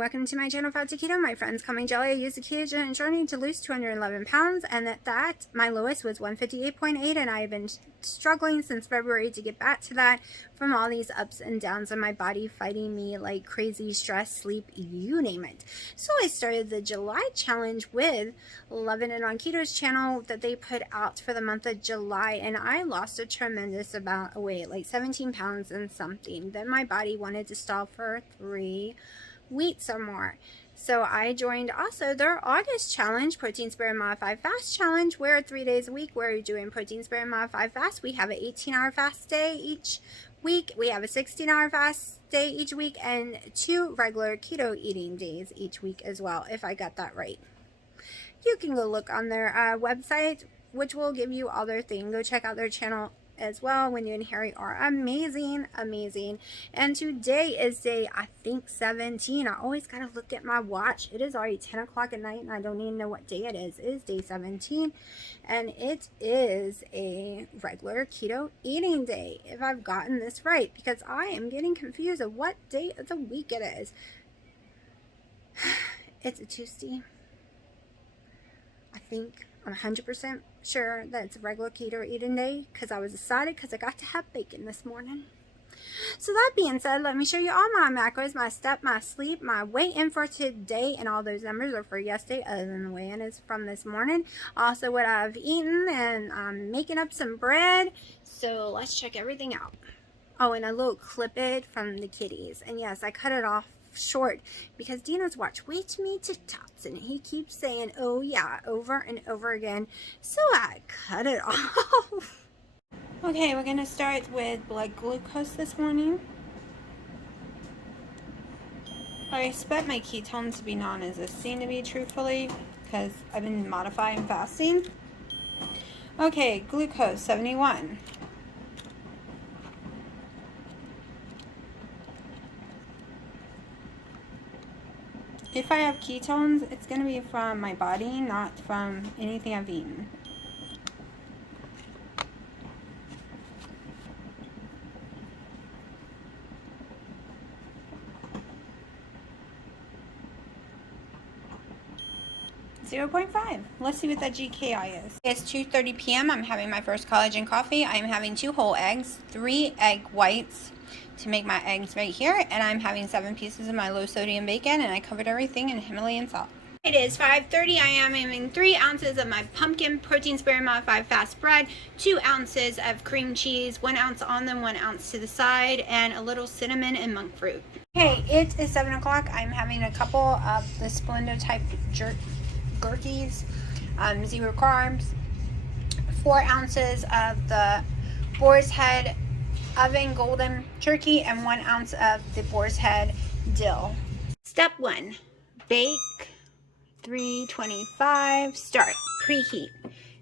welcome to my channel, Fat to Keto. My friends, call me Jelly. I used the ketogenic journey to lose 211 pounds, and at that, my lowest was 158.8, and I have been struggling since February to get back to that from all these ups and downs of my body fighting me like crazy, stress, sleep, you name it. So I started the July challenge with Olivia It On Keto's channel that they put out for the month of July, and I lost a tremendous amount of weight, like 17 pounds and something. Then my body wanted to stall for 3 weeks or more. So I joined also their August challenge, Protein Sparing Modified Fast challenge, where 3 days a week we're doing Protein Sparing Modified Fast. We have an 18-hour fast day each week. We have a 16-hour fast day each week, and 2 regular keto eating days each week as well, if I got that right. You can go look on their website, which will give you all their thing. Go check out their channel as well. Wendy and Harry are amazing. And today is day, I think, 17. I always gotta look at my watch. It is already 10 o'clock at night and I don't even know what day it is. It is day 17, and it is a regular keto eating day, if I've gotten this right, because I am getting confused of what day of the week it is. It's a Tuesday. I think I'm 100% sure that it's a regular keto eating day, because I was excited because I got to have bacon this morning. So that being said, let me show you all my macros, my step, my sleep, my weigh-in for today, and all those numbers are for yesterday, other than the weigh-in is from this morning. Also what I've eaten, and I'm making up some bread. So let's check everything out. Oh, and a little clip-it from the kitties. And yes, I cut it off short because Dino's watched way too many TikToks and he keeps saying, oh yeah, over and over again. So I cut it off. Okay, we're gonna start with blood glucose this morning. I expect my ketones to be non-existing, to be truthfully, because I've been modifying fasting. Okay, glucose 71. If I have ketones, it's going to be from my body, not from anything I've eaten. .5. Let's see what that GKI is. It's 2:30 p.m. I'm having my first collagen coffee. I'm having 2 whole eggs, 3 egg whites to make my eggs right here, and I'm having 7 pieces of my low sodium bacon, and I covered everything in Himalayan salt. It is 5:30. I am having 3 ounces of my pumpkin protein sparing modified fast bread, 2 ounces of cream cheese, 1 ounce on them, 1 ounce to the side, and a little cinnamon and monk fruit. Okay, it is 7 o'clock. I'm having a couple of the Splenda type gurkeys, 0 carbs, 4 ounces of the boar's head oven golden turkey, and 1 ounce of the boar's head dill. Step 1, bake. 325, start, preheat.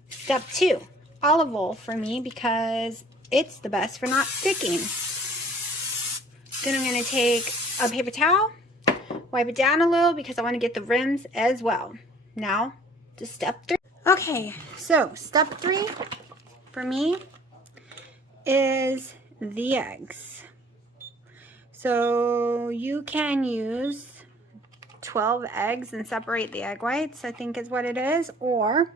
Step 2, olive oil for me because it's the best for not sticking. Then I'm going to take a paper towel, wipe it down a little because I want to get the rims as well. Now to step 3. Okay, so step 3 for me is the eggs. So you can use 12 eggs and separate the egg whites, I think is what it is, or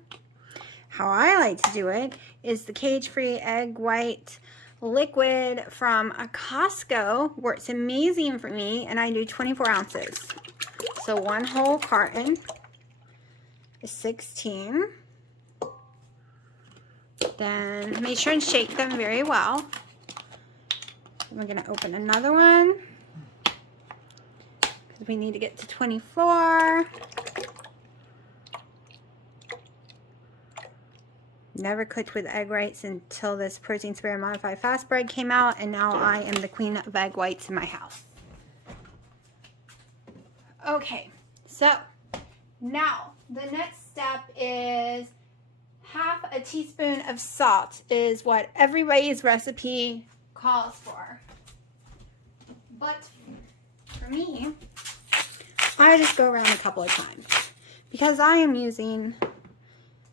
how I like to do it is the cage-free egg white liquid from a Costco. Works amazing for me, and I do 24 ounces. So 1 whole carton is 16. Then make sure and shake them very well. We're going to open another one because we need to get to 24. Never cooked with egg whites until this protein sparing modified fast bread came out, and now I am the queen of egg whites in my house. Okay, so now the next step is half a teaspoon of salt is what everybody's recipe calls for. But for me, I just go around a couple of times because I am using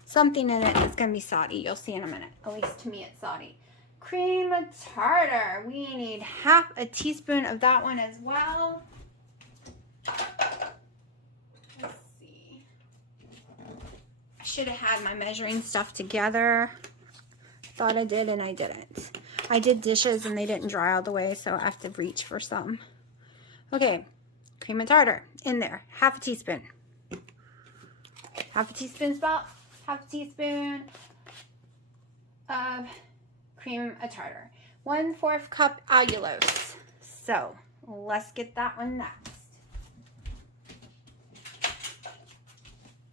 something in it that's going to be salty. You'll see in a minute. At least to me it's salty. Cream tartar. We need half a teaspoon of that one as well. should have had my measuring stuff together. Thought I did and I didn't. I did dishes and they didn't dry all the way, so I have to reach for some. Okay, cream of tartar in there, half a teaspoon. Half a teaspoon salt, half a teaspoon of cream of tartar. 1/4 cup allulose. So let's get that one next.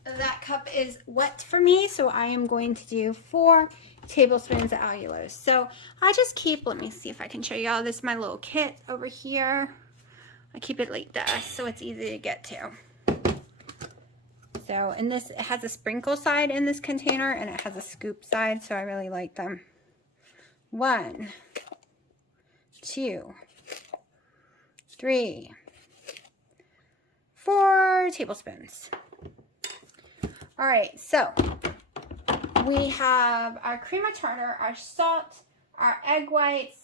That cup is wet for me, so I am going to do 4 tablespoons of allulose. So I just keep, let me see if I can show y'all, this is my little kit over here. I keep it like this so it's easy to get to. So, and this, it has a sprinkle side in this container and it has a scoop side, so I really like them. 1, 2, 3, 4 tablespoons. All right, so we have our cream of tartar, our salt, our egg whites,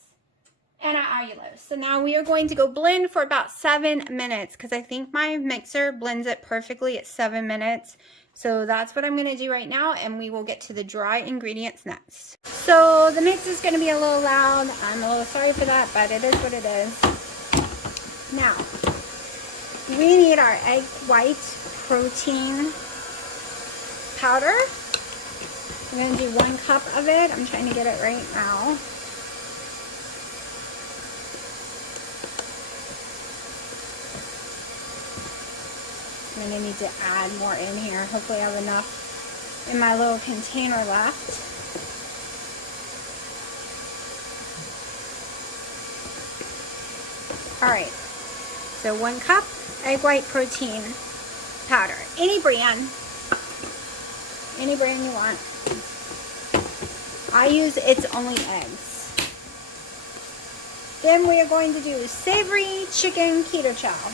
and our allulose. So now we are going to go blend for about 7 minutes because I think my mixer blends it perfectly at 7 minutes. So that's what I'm going to do right now, and we will get to the dry ingredients next. So the mix is going to be a little loud. I'm a little sorry for that, but it is what it is. Now, we need our egg white protein powder. I'm going to do 1 cup of it. I'm trying to get it right now. I'm going to need to add more in here. Hopefully I have enough in my little container left. Alright, so 1 cup egg white protein powder. Any brand you want. I use It's Only Eggs. Then we are going to do savory chicken keto chow.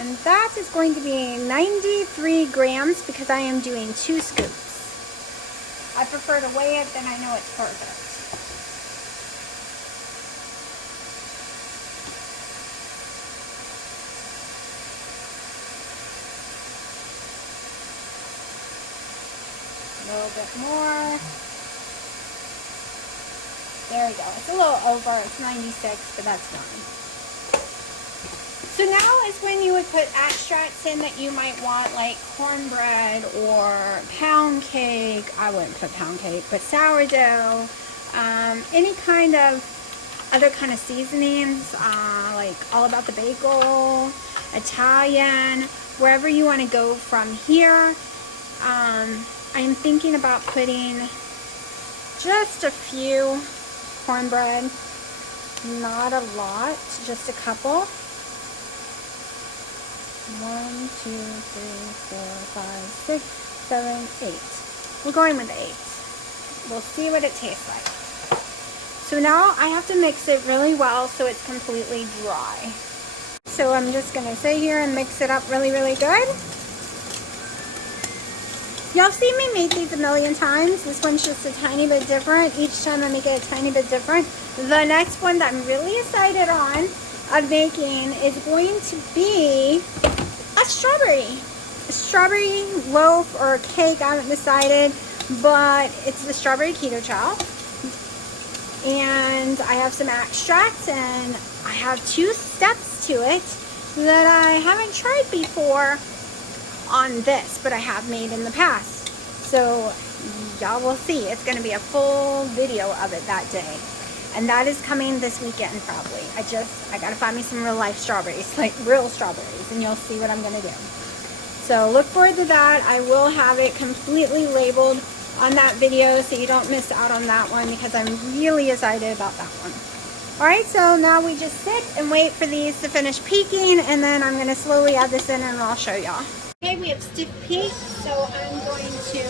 And that is going to be 93 grams because I am doing 2 scoops. I prefer to weigh it, then I know it's perfect. A little bit more. There we go. It's a little over. It's 96, but that's fine. So now is when you would put extracts in that you might want, like cornbread or pound cake. I wouldn't put pound cake, but sourdough. Any kind of other kind of seasonings, like All About the Bagel, Italian, wherever you want to go from here. I'm thinking about putting just a few cornbread, not a lot, just a couple. 1, 2, 3, 4, 5, 6, 7, 8. We're going with 8. We'll see what it tastes like. So now I have to mix it really well so it's completely dry. So I'm just going to sit here and mix it up really, really good. Y'all seen me make these a million times. This one's just a tiny bit different. Each time I make it a tiny bit different. The next one that I'm really excited on of making is going to be a strawberry loaf or cake. I haven't decided, but it's the strawberry keto chow. And I have some extracts and I have 2 steps to it that I haven't tried before on this, but I have made in the past. So y'all will see. It's going to be a full video of it that day. And that is coming this weekend probably. I got to find me some real life strawberries, like real strawberries, and you'll see what I'm going to do. So look forward to that. I will have it completely labeled on that video so you don't miss out on that one because I'm really excited about that one. Alright, so now we just sit and wait for these to finish peaking, and then I'm going to slowly add this in and I'll show y'all. Okay, we have stiff peak, so I'm going to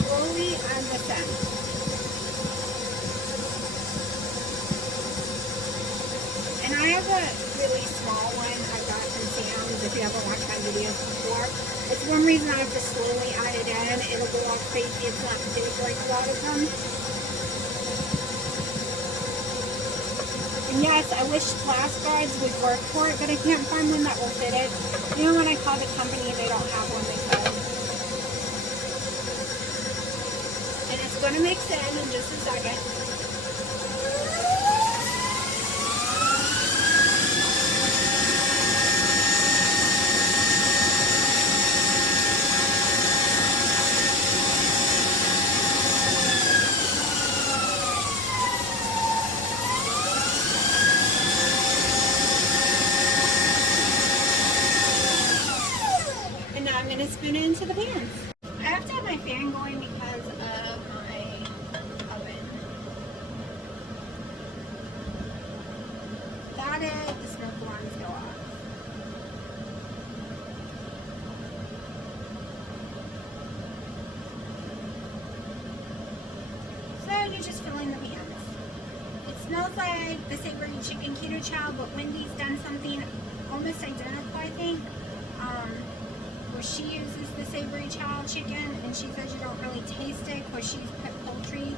slowly add this in. And I have a really small one I got from Sam's if you haven't watched my videos before. It's one reason I have to slowly add it in. It'll go off crazy. It's not big like a lot of them. And Yes, I wish splash guards would work for it, but I can't find one that will fit it. Even when I called the company, they don't have one, they said. And it's going to mix in just a second. And now I'm going to spin it into the pans. I have to have my fan going because of my oven. Without it, the smoke alarms go off. So you're just filling the pans. It smells like the savory chicken keto chow, but Wendy's done something almost identical, I think. Where she uses the savory chow chicken, and she says you don't really taste it because she's put poultry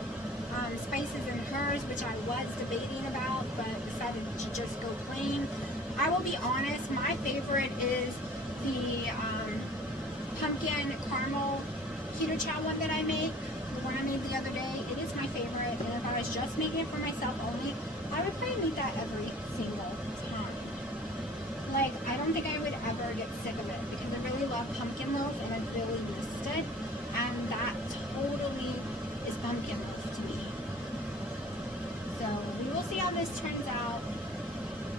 spices in hers, which I was debating about, but decided to just go plain. I will be honest, my favorite is the pumpkin caramel keto chow one that I make, the one I made the other day. It is my favorite, and if I was just making it for myself only, I would probably make that every single time. Like, I don't think I would ever get sick of it because I really love pumpkin loaf and I really missed it. And that totally is pumpkin loaf to me. So we will see how this turns out.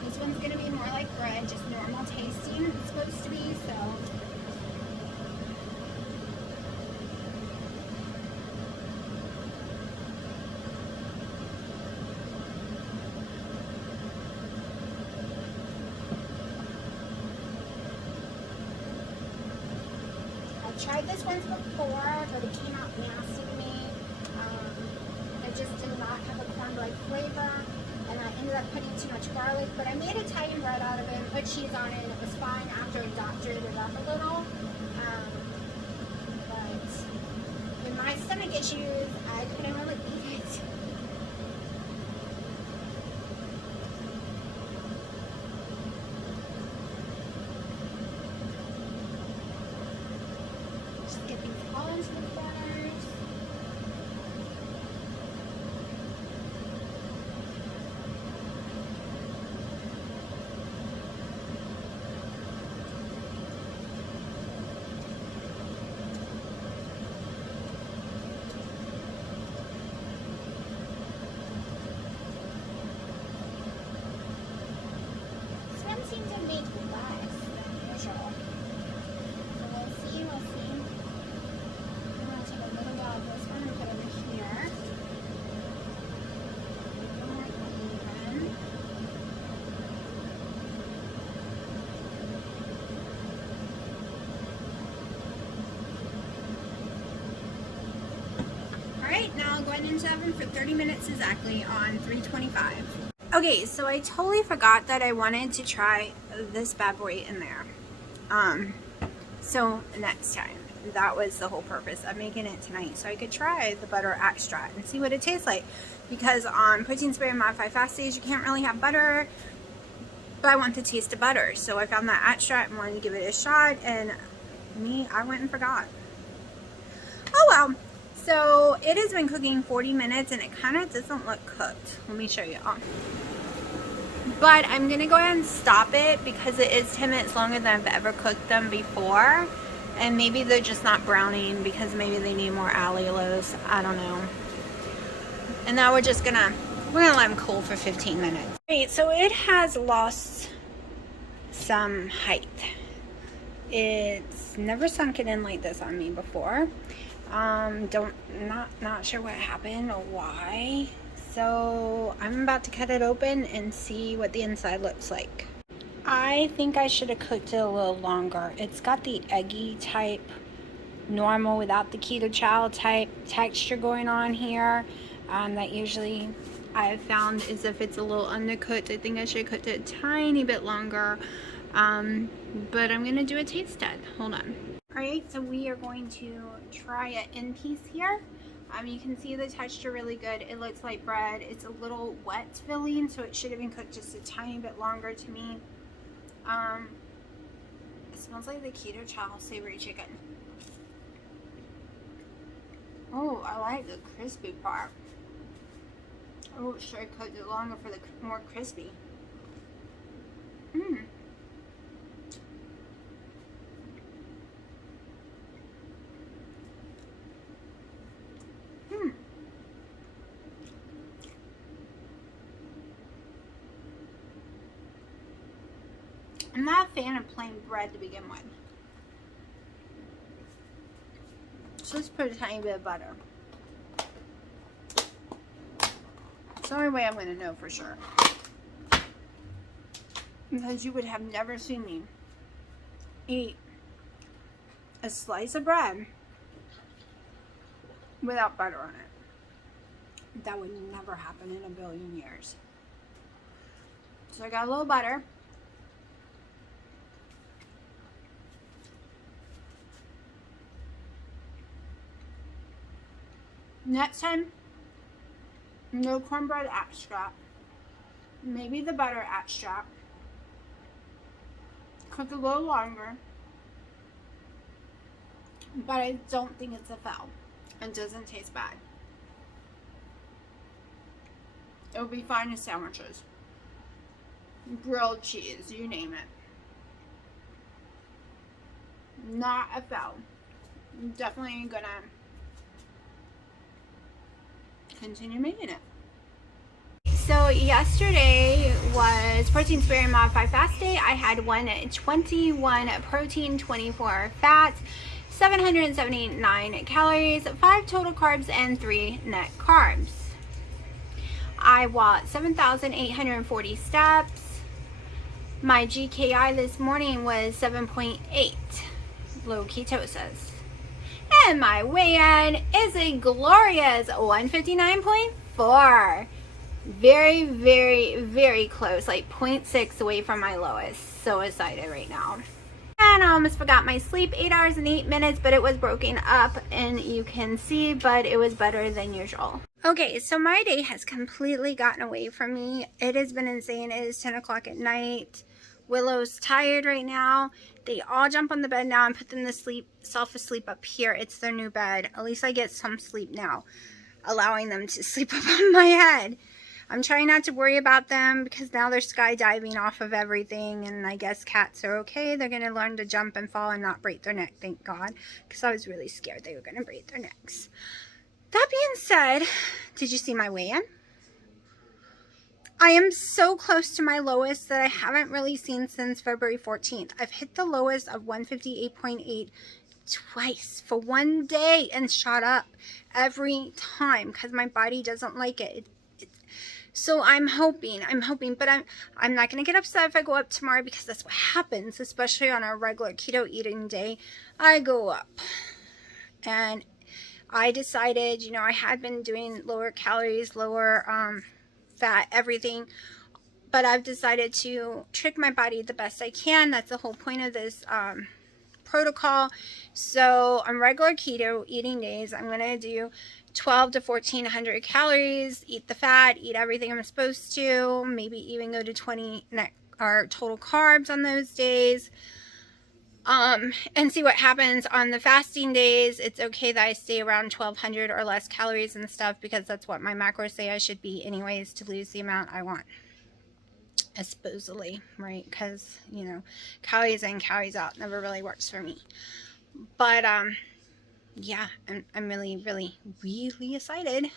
This one's going to be more like bread, just normal tasting it's supposed to be. So tried this once before, but it came out nasty to me. It just did not have a cornbread flavor, and I ended up putting too much garlic. But I made Italian bread out of it and put cheese on it, and it was fine after I doctored it up a little. But with my stomach issues, I couldn't really eat it. Get these all into the corners. This one seems to make less than usual. So we'll see, we'll see. I'm going to take a little bit of this one and put it over here. More even. Alright, now going into the oven for 30 minutes exactly on 325. Okay, so I totally forgot that I wanted to try this bad boy in there. So next time. That was the whole purpose of making it tonight, so I could try the butter extract and see what it tastes like. Because on protein spray and modified fast days, you can't really have butter, but I want the taste of butter. So I found that extract and wanted to give it a shot, and I went and forgot. Oh well. So it has been cooking 40 minutes and it kind of doesn't look cooked. Let me show you. But I'm gonna go ahead and stop it because it is 10 minutes longer than I've ever cooked them before. And maybe they're just not browning because maybe they need more allulose. I don't know. And now we're gonna let them cool for 15 minutes. Alright, so it has lost some height. It's never sunken in like this on me before. Not sure what happened or why. So I'm about to cut it open and see what the inside looks like. I think I should have cooked it a little longer. It's got the eggy type, normal without the keto chow type texture going on here. That usually I've found is if it's a little undercooked. I think I should have cooked it a tiny bit longer. But I'm gonna do a taste test. Hold on. Alright, so we are going to try an end piece here. You can see the texture really good. It looks like bread. It's a little wet filling, so it should have been cooked just a tiny bit longer to me. It smells like the keto chow savory chicken. Oh, I like the crispy part. Oh, should I cook it longer for the more crispy? Mmm. I'm not a fan of plain bread to begin with. So let's put a tiny bit of butter. It's the only way I'm going to know for sure. Because you would have never seen me eat a slice of bread without butter on it. That would never happen in a billion years. So I got a little butter. Next time, no cornbread extract. Maybe the butter extract. Cook a little longer. But I don't think it's a foul. It doesn't taste bad. It'll be fine in sandwiches. Grilled cheese, you name it. Not a foul. I'm definitely gonna continue making it. So yesterday was protein sparing modified fast day. I had 121 protein, 24 fat, 779 calories, 5 total carbs, and 3 net carbs. I walked 7,840 steps. My GKI this morning was 7.8, low ketosis. And my weigh-in is a glorious 159.4. Very, very, very close, like 0.6 away from my lowest. So excited right now. And I almost forgot my sleep, 8 hours and 8 minutes, but it was broken up and you can see, but it was better than usual. Okay, so my day has completely gotten away from me. It has been insane. It is 10 o'clock at night. Willow's tired right now. They all jump on the bed now and put them to sleep, self-asleep up here. It's their new bed. At least I get some sleep now, allowing them to sleep up on my head. I'm trying not to worry about them because now they're skydiving off of everything, and I guess cats are okay. They're going to learn to jump and fall and not break their neck, thank God, because I was really scared they were going to break their necks. That being said, did you see my weigh-in? I am so close to my lowest that I haven't really seen since February 14th. I've hit the lowest of 158.8 twice for one day and shot up every time because my body doesn't like it. So I'm hoping, but I'm not going to get upset if I go up tomorrow because that's what happens, especially on a regular keto eating day. I go up. And I decided, you know, I had been doing lower calories, lower fat, everything, but I've decided to trick my body the best I can. That's the whole point of this protocol. So on regular keto eating days, I'm going to do 12 to 1400 calories, eat the fat, eat everything I'm supposed to, maybe even go to 20 net or total carbs on those days, and see what happens. On the fasting days, it's okay that I stay around 1200 or less calories and stuff because that's what my macros say I should be anyways to lose the amount I want, supposedly, right? Because, you know, calories in, calories out never really works for me. But yeah, I'm really, really, really excited.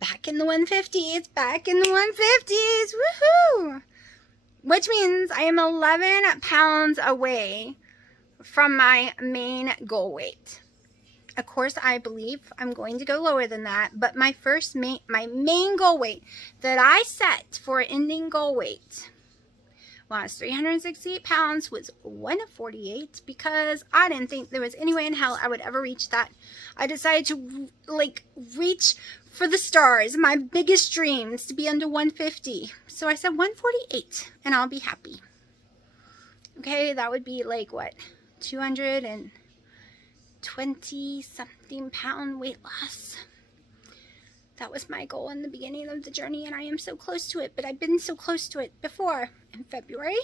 Back in the 150s, back in the 150s, woohoo! Which means I am 11 pounds away from my main goal weight. Of course, I believe I'm going to go lower than that, but my main goal weight that I set for ending goal weight when I was 368 pounds was 148 because I didn't think there was any way in hell I would ever reach that. I decided to like reach for the stars, my biggest dreams, to be under 150. So I said 148 and I'll be happy. Okay, that would be like what, 200 and 20-something pound weight loss. That was my goal in the beginning of the journey, and I am so close to it. But I've been so close to it before, in February,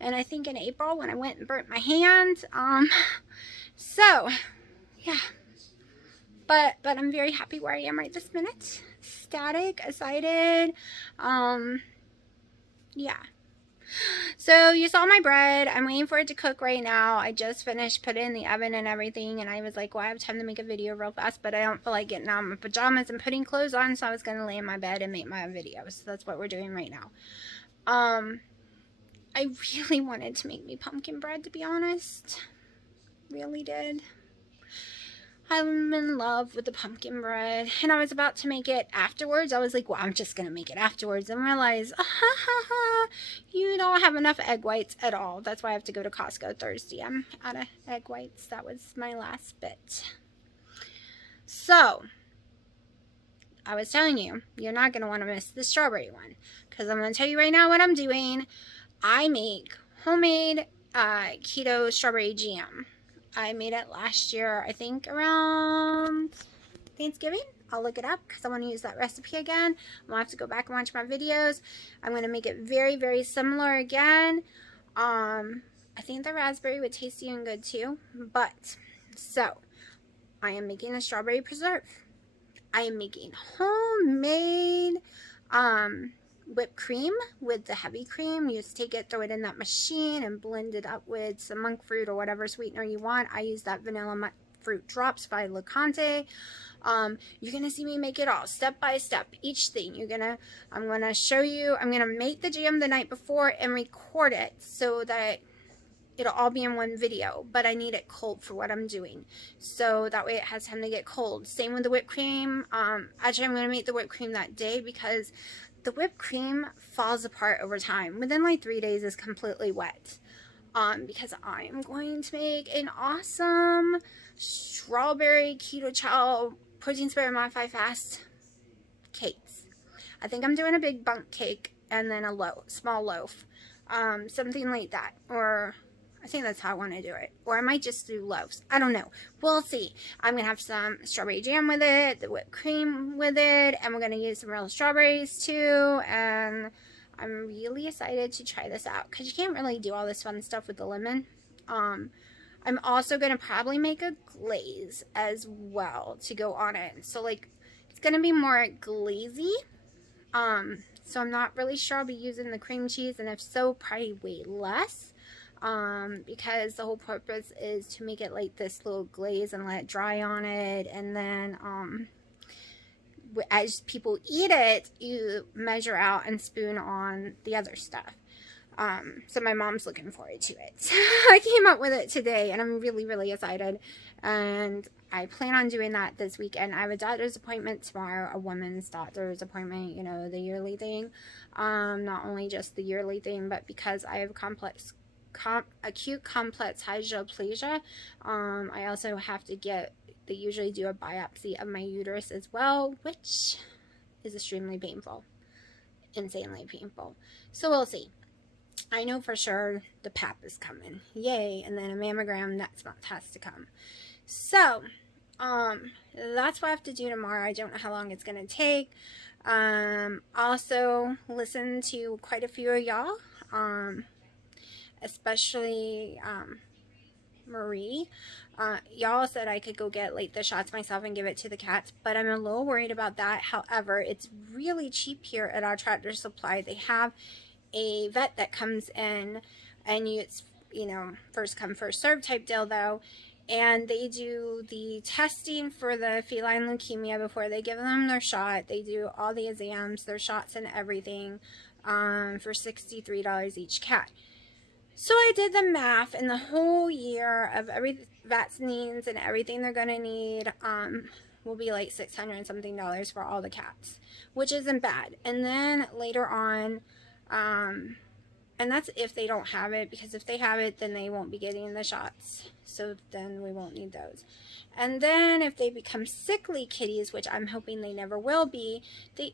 and I think in April when I went and burnt my hand. So yeah, but I'm very happy where I am right this minute. Ecstatic, excited. Yeah. So you saw my bread. I'm waiting for it to cook right now. I just finished, put it in the oven and everything, and I was like, well, I have time to make a video real fast, but I don't feel like getting out of my pajamas and putting clothes on, so I was going to lay in my bed and make my video. So that's what we're doing right now. I really wanted to make me pumpkin bread, to be honest. Really did. I'm in love with the pumpkin bread, and I was about to make it afterwards. I was like, well, I'm just going to make it afterwards, and realize, you don't have enough egg whites at all. That's why I have to go to Costco Thursday. I'm out of egg whites. That was my last bit. So, I was telling you, you're not going to want to miss the strawberry one, because I'm going to tell you right now what I'm doing. I make homemade keto strawberry jam. I made it last year, I think around Thanksgiving. I'll look it up because I want to use that recipe again. I'll have to go back and watch my videos. I'm going to make it very, very similar again. I think the raspberry would taste even good too. But, so, I am making a strawberry preserve. I am making homemade whipped cream with the heavy cream. You just take it, throw it in that machine, and blend it up with some monk fruit or whatever sweetener you want. I use that vanilla monk fruit drops by Lacante. You're gonna see me make it all step by step, each thing. I'm gonna show you. I'm gonna make the jam the night before and record it so that it'll all be in one video, but I need it cold for what I'm doing, so that way it has time to get cold. Same with the whipped cream. Actually, I'm gonna make the whipped cream that day because the whipped cream falls apart over time. Within like 3 days is completely wet. Because I am going to make an awesome strawberry keto chow protein spare modify fast cakes. I think I'm doing a big bunk cake and then a small loaf. Something like that. Or I think that's how I want to do it. Or I might just do loaves. I don't know. We'll see. I'm going to have some strawberry jam with it, the whipped cream with it, and we're going to use some real strawberries too. And I'm really excited to try this out because you can't really do all this fun stuff with the lemon. I'm also going to probably make a glaze as well to go on it. So like, it's going to be more glazy. So I'm not really sure I'll be using the cream cheese, and if so, probably way less. Because the whole purpose is to make it like this little glaze and let it dry on it, and then as people eat it, you measure out and spoon on the other stuff. So my mom's looking forward to it. I came up with it today, and I'm really, really excited, and I plan on doing that this weekend. I have a doctor's appointment tomorrow, a woman's doctor's appointment, you know, the yearly thing. Not only just the yearly thing, but because I have acute complex hydroplasia, I also have to they usually do a biopsy of my uterus as well, which is extremely painful, insanely painful. So we'll see. I know for sure the pap is coming, yay, and then a mammogram next month has to come. So that's what I have to do tomorrow. I don't know how long it's gonna take. Also listen to quite a few of y'all, especially Marie. Y'all said I could go get like the shots myself and give it to the cats, but I'm a little worried about that. However, it's really cheap here at our Tractor Supply. They have a vet that comes in, and it's, you know, first come first serve type deal though, and they do the testing for the feline leukemia before they give them their shot. They do all the exams, their shots and everything, for $63 each cat. So I did the math, and the whole year of every vaccines and everything they're gonna need will be like $600 and something for all the cats, which isn't bad. And then later on, and that's if they don't have it, because if they have it, then they won't be getting the shots, so then we won't need those. And then if they become sickly kitties, which I'm hoping they never will be,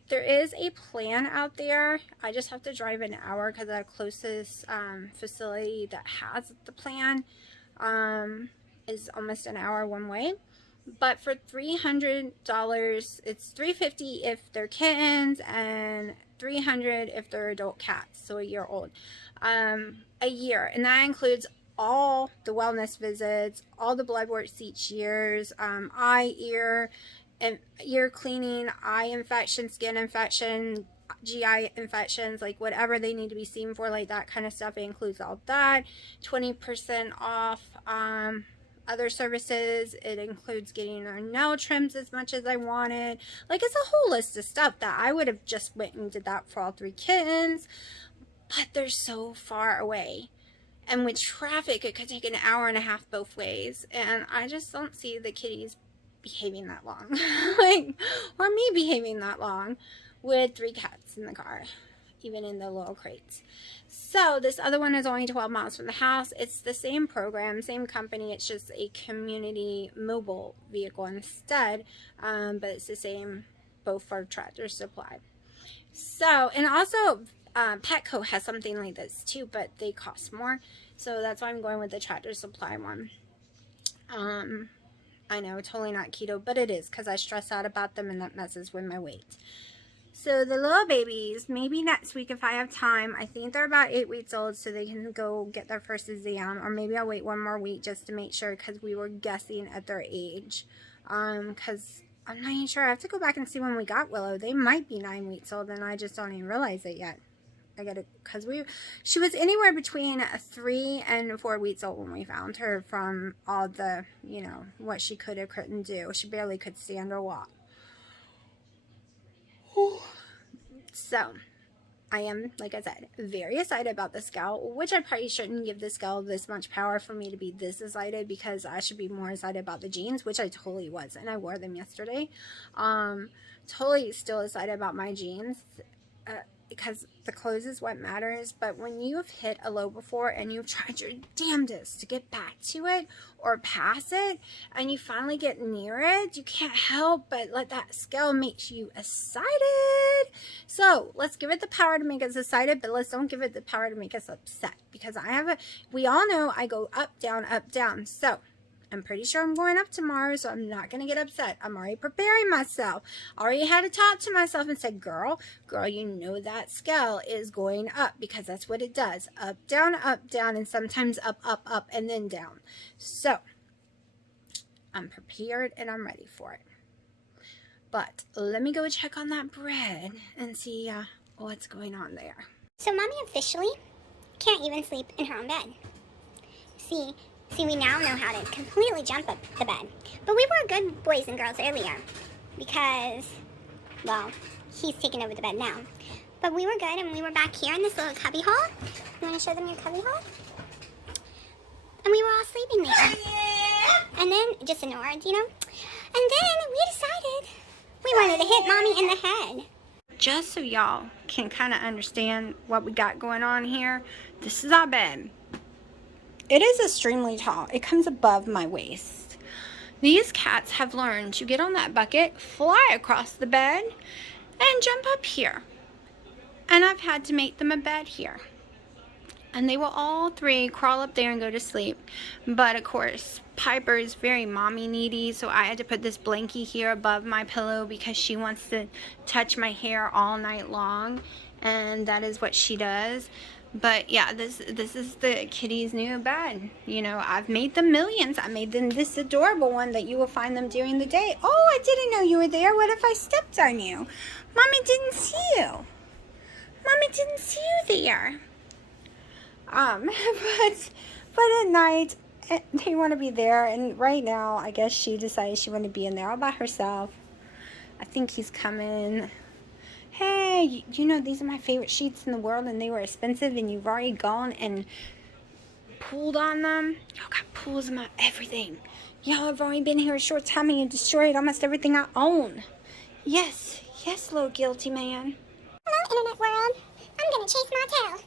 there is a plan out there. I just have to drive an hour because our closest facility that has the plan is almost an hour one way. But for $300, it's $350 if they're kittens and $300 if they're adult cats, so a year old, a year. And that includes all the wellness visits, all the blood work each years, eye, ear, and ear cleaning, eye infection, skin infection, GI infections, like whatever they need to be seen for, like that kind of stuff. It includes all that. 20% off other services. It includes getting their nail trims as much as I wanted. Like, it's a whole list of stuff that I would have just went and did that for all 3 kittens, but they're so far away, and with traffic it could take an hour and a half both ways, and I just don't see the kitties behaving that long like, or me behaving that long with 3 cats in the car, even in the little crates. So this other one is only 12 miles from the house. It's the same program, same company. It's just a community mobile vehicle instead, but it's the same, both for Tractor Supply. So, and also Petco has something like this too, but they cost more, so that's why I'm going with the Tractor Supply one. I know, totally not keto, but it is, because I stress out about them and that messes with my weight. So the little babies, maybe next week if I have time. I think they're about 8 weeks old, so they can go get their first exam, or maybe I'll wait one more week just to make sure, because we were guessing at their age. Because I'm not even sure. I have to go back and see when we got Willow. They might be 9 weeks old, and I just don't even realize it yet. I gotta, because she was anywhere between 3 and 4 weeks old when we found her, from all the, you know, what she could or couldn't do. She barely could stand or walk. So, I am, like I said, very excited about this gal, which I probably shouldn't give this gal this much power for me to be this excited, because I should be more excited about the jeans, which I totally was, and I wore them yesterday. Totally still excited about my jeans, because the clothes is what matters. But when you have hit a low before and you've tried your damnedest to get back to it or pass it, and you finally get near it, you can't help but let that scale make you excited. So let's give it the power to make us excited, but let's don't give it the power to make us upset, because we all know I go up, down, up, down. So I'm pretty sure I'm going up tomorrow, so I'm not going to get upset. I'm already preparing myself. Already had to talk to myself and said, girl, you know that scale is going up, because that's what it does. Up, down, and sometimes up, up, and then down. So I'm prepared and I'm ready for it. But let me go check on that bread and see what's going on there. So Mommy officially can't even sleep in her own bed. See, we now know how to completely jump up the bed. But we were good boys and girls earlier because, well, he's taking over the bed now. But we were good, and we were back here in this little cubby hole. You want to show them your cubby hole? And we were all sleeping there. And then, just ignored, you know? And then we decided we wanted to hit Mommy in the head. Just so y'all can kind of understand what we got going on here, this is our bed. It is extremely tall. It comes above my waist. These cats have learned to get on that bucket, fly across the bed, and jump up here. And I've had to make them a bed here. And they will all 3 crawl up there and go to sleep. But of course, Piper is very mommy needy, so I had to put this blankie here above my pillow because she wants to touch my hair all night long. And that is what she does. But yeah, this is the kitty's new bed. You know, I've made them millions. I made them this adorable one that you will find them during the day. Oh, I didn't know you were there. What if I stepped on you? Mommy didn't see you. Mommy didn't see you there. But at night, they want to be there. And right now, I guess she decided she wanted to be in there all by herself. I think he's coming. Hey, you know, these are my favorite sheets in the world, and they were expensive, and you've already gone and pulled on them. Y'all got pulls on my everything. Y'all have only been here a short time, and you destroyed almost everything I own. Yes, little guilty man. Hello, Internet world. I'm gonna chase my tail.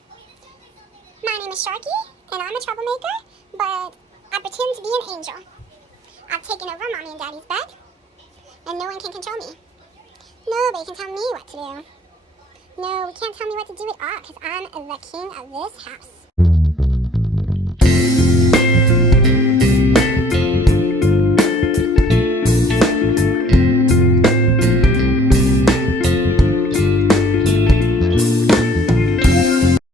My name is Sharky, and I'm a troublemaker, but I pretend to be an angel. I've taken over Mommy and Daddy's bed, and no one can control me. Nobody can tell me what to do. No, we can't tell me what to do at all, because I'm the king of this house.